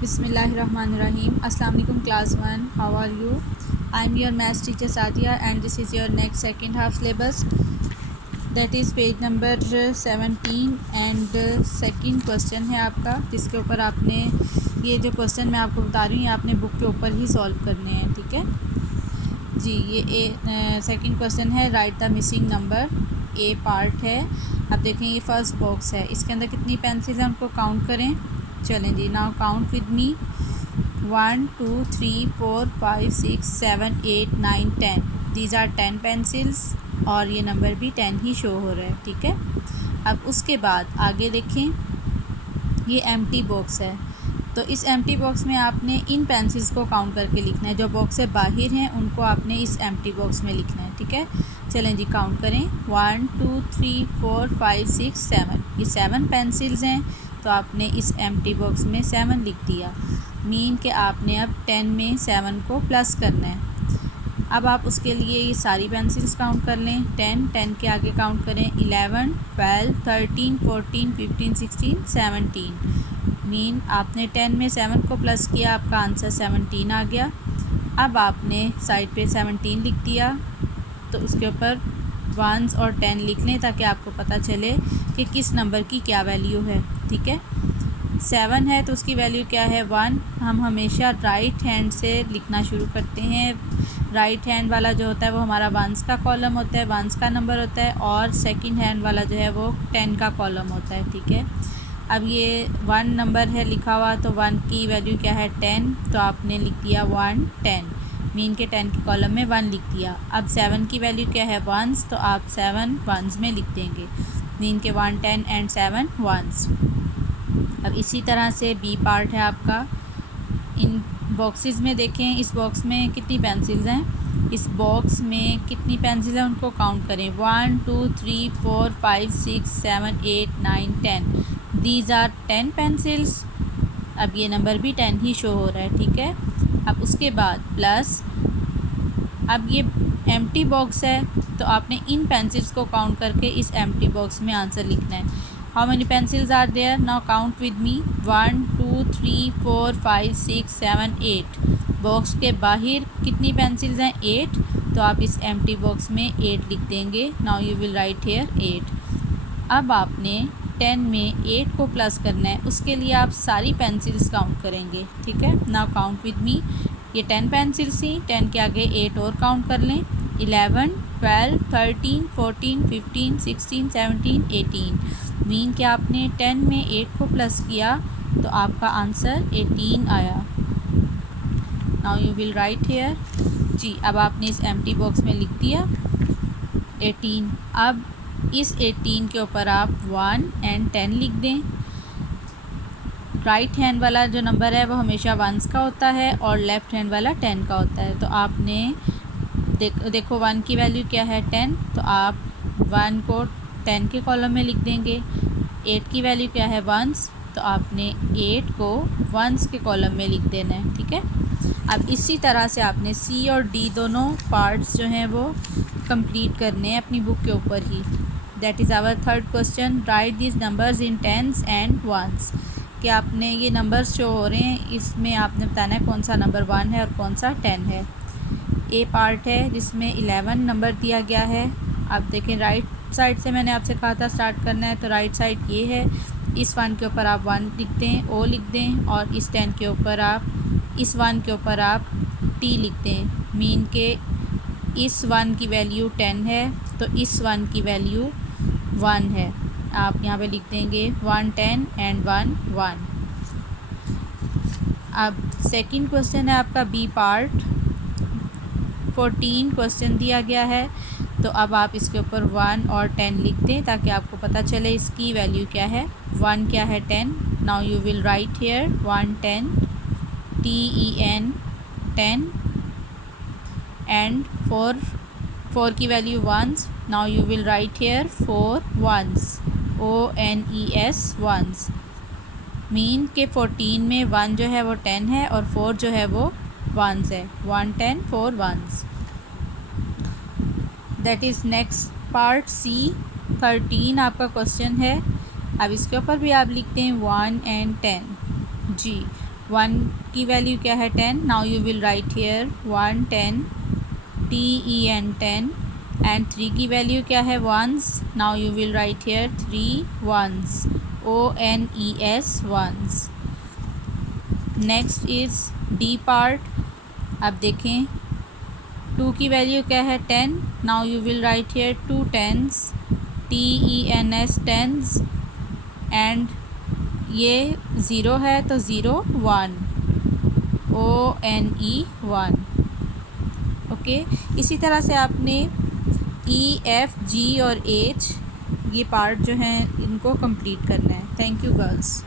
Bismillahirrahmanirrahim. Assalamu alaikum class 1. How are you? I am your maths teacher Sadia and this is your next second half syllabus. That is page number 17 and second question है आपका, जिसके ऊपर आपने ये जो question मैं आपको बता रही हूँ ये आपने बुक के ऊपर ही सॉल्व करने हैं। ठीक है जी। ये सेकंड क्वेश्चन है, right the missing number. A part है। अब देखें ये फर्स्ट बॉक्स है, इसके अंदर कितनी पेंसिल्स हैं उनको काउंट करें। चलें जी, now count with me. 1 2 3 4 5 6 7 8 9 10। These are 10 pencils और ये नंबर भी 10 ही शो हो रहा है। ठीक है, अब उसके बाद आगे देखें, ये एम्प्टी बॉक्स है, तो इस एम्प्टी बॉक्स में आपने इन पेंसिल्स को काउंट करके लिखना है। जो बॉक्स से बाहर हैं उनको आपने इस एम्प्टी बॉक्स में लिखना है। ठीक है, चलें जी काउंट करें। 1 2 3 4 5 6 7। ये 7 पेंसिल्स हैं, तो आपने इस एम्प्टी बॉक्स में 7 लिख दिया। मीन कि आपने अब 10 में 7 को प्लस करना है। अब आप उसके लिए ये सारी पेंसिल्स काउंट कर लें। 10 के आगे काउंट करें 11 12 13 14 15 16 17। मीन आपने 10 में 7 को प्लस किया, आपका आंसर 17 आ गया। अब आपने साइड पे 17 लिख दिया, तो उसके ऊपर 1s और 10 लिख लें ताकि आपको पता चले कि किस नंबर की क्या वैल्यू है। ठीक है, 7 है तो उसकी वैल्यू क्या है 1। हम हमेशा राइट हैंड से लिखना शुरू करते हैं। राइट हैंड वाला जो होता है वो हमारा 1s का कॉलम होता है, 1s का नंबर होता है, और सेकंड हैंड वाला जो है वो 10 का कॉलम होता है। ठीक है, अब ये 1 नंबर है लिखा हुआ, तो 1 की वैल्यू क्या है 10, तो आपने लिख दिया 1 10। मीन के 10 के कॉलम में 1 लिख दिया। अब 7 की वैल्यू क्या है 1s, तो आप 7 1s में लिख देंगे। मीन के 1 10 एंड 7 1s। अब इसी तरह से बी पार्ट है आपका। इन बॉक्सेस में देखें, इस बॉक्स में कितनी पेंसिल्स हैं, इस बॉक्स में कितनी पेंसिल हैं उनको काउंट करें। 1 2 3 4 5 6 7 8 9 10। These are 10 pencils. अब ये नंबर भी 10 ही शो हो रहा है। ठीक है, अब उसके बाद प्लस, अब ये एम्प्टी बॉक्स है, तो आपने इन पेंसिल्स को काउंट करके इस एम्प्टी बॉक्स में आंसर लिखना है। How many pencils are there, now count with me. 1 2 3 4 5 6 7 8। Box के बाहर कितनी पेंसिल्स हैं 8, तो आप इस एम्प्टी बॉक्स में 8 लिख देंगे। Now you will write here 8। अब आपने 10 में 8 को प्लस करना है, उसके लिए आप सारी पेंसिल्स काउंट करेंगे। ठीक है, नाउ काउंट विद मी। ये 10 पेंसिल्स थी, 10 के आगे 8 और काउंट कर लें। 11 12 13 14 15 16 17 18। मीन कि आपने 10 में 8 को प्लस किया, तो आपका आंसर 18 आया। Now you will write here जी। अब आपने इस एम्प्टी बॉक्स में लिख दिया 18। अब इस 18 के ऊपर आप 1 एंड 10 लिख दें। राइट हैंड वाला जो नंबर है वो हमेशा 1s का होता है और लेफ़्ट हैंड वाला 10 का होता है। तो आपने देखो 1 की वैल्यू क्या है 10, तो आप 1 को 10 के कॉलम में लिख देंगे। 8 की वैल्यू क्या है 1s, तो आपने 8 को 1s के कॉलम में लिख देना है। ठीक है, अब इसी तरह से आपने सी और डी दोनों पार्ट्स जो हैं वो कंप्लीट करने हैं अपनी बुक के ऊपर ही। That is our third question, right this numbers in 10s and 1s। कि आपने ये नंबर्स जो हो रहे हैं इसमें आपने बताना है कौन सा नंबर 1 है और कौन सा 10 है। ए पार्ट है जिसमें 11 नंबर दिया गया है। आप देखें राइट साइड से मैंने आपसे कहा था स्टार्ट करना है, तो राइट साइड ये है। इस 1 के ऊपर आप 1 लिख दें, ओ लिख दें, और इस 10 के ऊपर आप, इस 1 के ऊपर आप टी लिख दें। मीन के इस 1 की वैल्यू 10 है, तो इस 1 की वैल्यू 1 है। आप यहाँ पे लिख देंगे 1 10 एंड 1 1। अब सेकंड क्वेश्चन है आपका बी पार्ट। 14 क्वेश्चन दिया गया है, तो अब आप इसके ऊपर 1 और 10 लिख दें ताकि आपको पता चले इसकी वैल्यू क्या है। 1 क्या है 10। Now you will write here 1 10 TEN 10 and 4 की value 1s। Now you will write here 4 1s ONES 1s। Mean के 14 में 1 जो है वो 10 है और 4 जो है वो 1s है। 1 10 4 1s। That is next part C. 13 आपका क्वेश्चन है। अब इसके ऊपर भी आप लिखते हैं 1 एंड 10 जी। 1 की वैल्यू क्या है 10. Now you will write here 1 10 TEN 10. And 3 की वैल्यू क्या है ones. Now you will write here 3 ones ONES ones. Next is D part. अब देखें 2 की वैल्यू क्या है 10. Now you will write here 2 tens TENS tens. एंड ये 0 है तो 0 1 ONE 1. ओके, इसी तरह से आपने EFG और H ये पार्ट जो हैं इनको कंप्लीट करना है. Thank you girls.